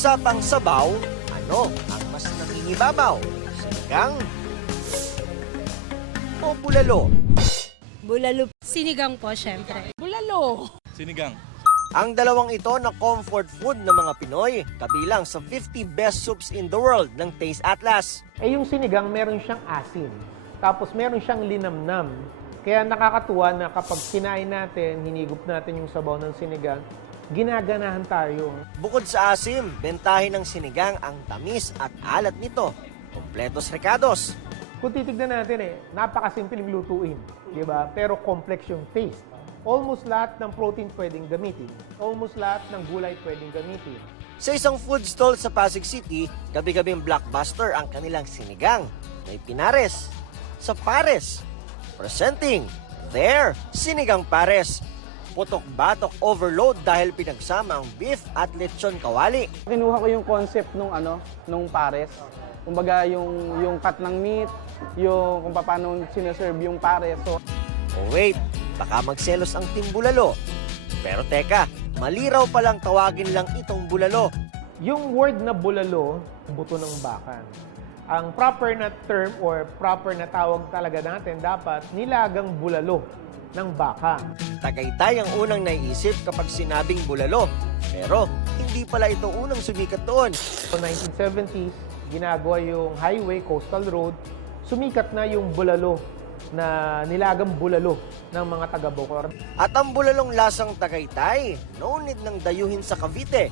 Usapang sabaw, ano ang mas nangingibabaw? Sinigang o bulalo? Bulalo. Sinigang po, syempre. Bulalo. Sinigang. Ang dalawang ito na comfort food ng mga Pinoy, kabilang sa 50 best soups in the world ng Taste Atlas. Eh yung sinigang, meron siyang asin. Tapos meron siyang linamnam. Kaya nakakatuwa na kapag kinain natin, hinigup natin yung sabaw ng sinigang, ginaganahan tayo. Bukod sa asim, bentahin ng sinigang ang tamis at alat nito. Kompletos recados. Kung titignan natin napakasimpleng lutuin, di ba? Pero complex yung taste. Almost lahat ng protein pwedeng gamitin. Almost lahat ng gulay pwedeng gamitin. Sa isang food stall sa Pasig City, gabi-gabing blockbuster ang kanilang sinigang. May pinares, sa pares, presenting their sinigang pares. Putok-batok overload dahil pinagsama ang beef at lechon kawali. Kinuha ko yung concept nung pares. Kumbaga yung cut ng meat, yung kung paano sineserve yung pares. So, Oh wait, baka magselos ang team bulalo. Pero teka, mali raw palang tawagin lang itong bulalo. Yung word na bulalo, buto ng baka. Ang proper na term or proper na tawag talaga natin dapat nilagang bulalo ng baka. Tagaytay ang unang naiisip kapag sinabing bulalo. Pero hindi pala ito unang sumikat doon. So 1970s, ginagawa yung highway, coastal road, sumikat na yung bulalo na nilagang bulalo ng mga taga-Bocor. At ang bulalong lasang Tagaytay, no need ng dayuhin sa Cavite.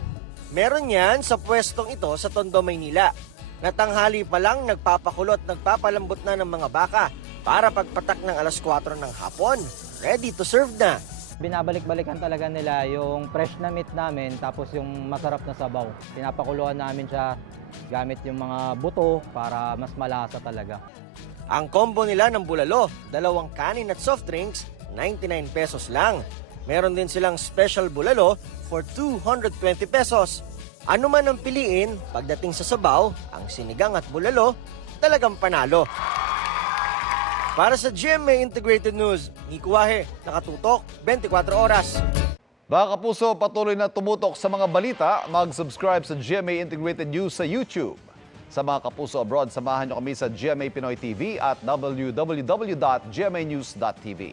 Meron yan sa pwestong ito sa Tondo, Maynila. Natanghali pa lang nagpapakulot, nagpapalambot na ng mga baka para pagpatak ng alas 4 ng hapon, ready to serve na. Binabalik-balikan talaga nila yung fresh na meat namin tapos yung masarap na sabaw. Pinapakuluan namin siya gamit yung mga buto para mas malasa talaga. Ang combo nila ng bulalo, 2 kanin at soft drinks, 99 pesos lang. Meron din silang special bulalo for 220 pesos. Ano man ang piliin, pagdating sa sabaw, ang sinigang at bulalo, talagang panalo. Para sa GMA Integrated News, Nico Wahe, nakatutok 24 oras. Mga kapuso, patuloy na tumutok sa mga balita. Mag-subscribe sa GMA Integrated News sa YouTube. Sa mga kapuso abroad, samahan niyo kami sa GMA Pinoy TV at www.gmanews.tv.